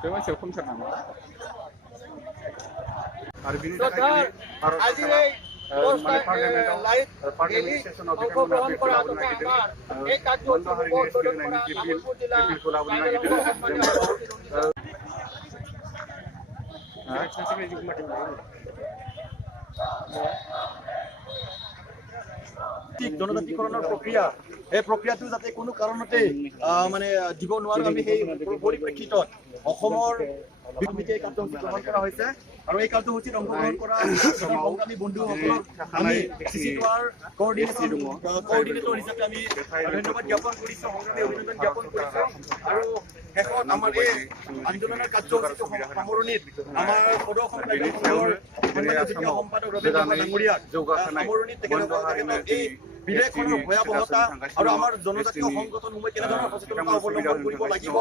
Coba siapa pun senang. অংশগ্ৰহণ কৰা তথা আমাৰ এই কাৰ্যসূচী উদ্বোধন কৰা নামৰপুৰ জিলা জনজাতিকৰণৰ প্ৰক্ৰিয়া এই প্ৰক্ৰিয়াটো যাতে কোনো কাৰণতে মানে দিব নোৱাৰো আমি সেই পৰিপ্ৰেক্ষিতত অসমৰ বিকমিতি এই কাৰ্যসূচী গ্ৰহণ কৰা হৈছে আৰু এই কাৰ্যসূচীত অংশগ্ৰহণ কৰা সংগ্ৰামী বন্ধুসকলক আমি চিচিটোৱাৰ কোঅৰ্ডিনেটৰ হিচাপে আমি ধন্যবাদ জ্ঞাপন কৰিছো, সংগ্ৰামী অভিনন্দন জ্ঞাপন কৰিছো। আৰু শেষত আমাৰ এই আন্দোলনৰ কাৰ্যসূচীটো সামৰণিত আমাৰ সদৌ সম্পাদক ৰবীন্দ্ৰ ডাঙৰীয়াক সামৰণিত তেখেতক এই বিধেয়কখনৰ ভয়াৱহতা আৰু আমাৰ জনজাতীয় সংগঠনসমূহে কেনেধৰণৰ সচেতনতা অৱলম্বন কৰিব লাগিব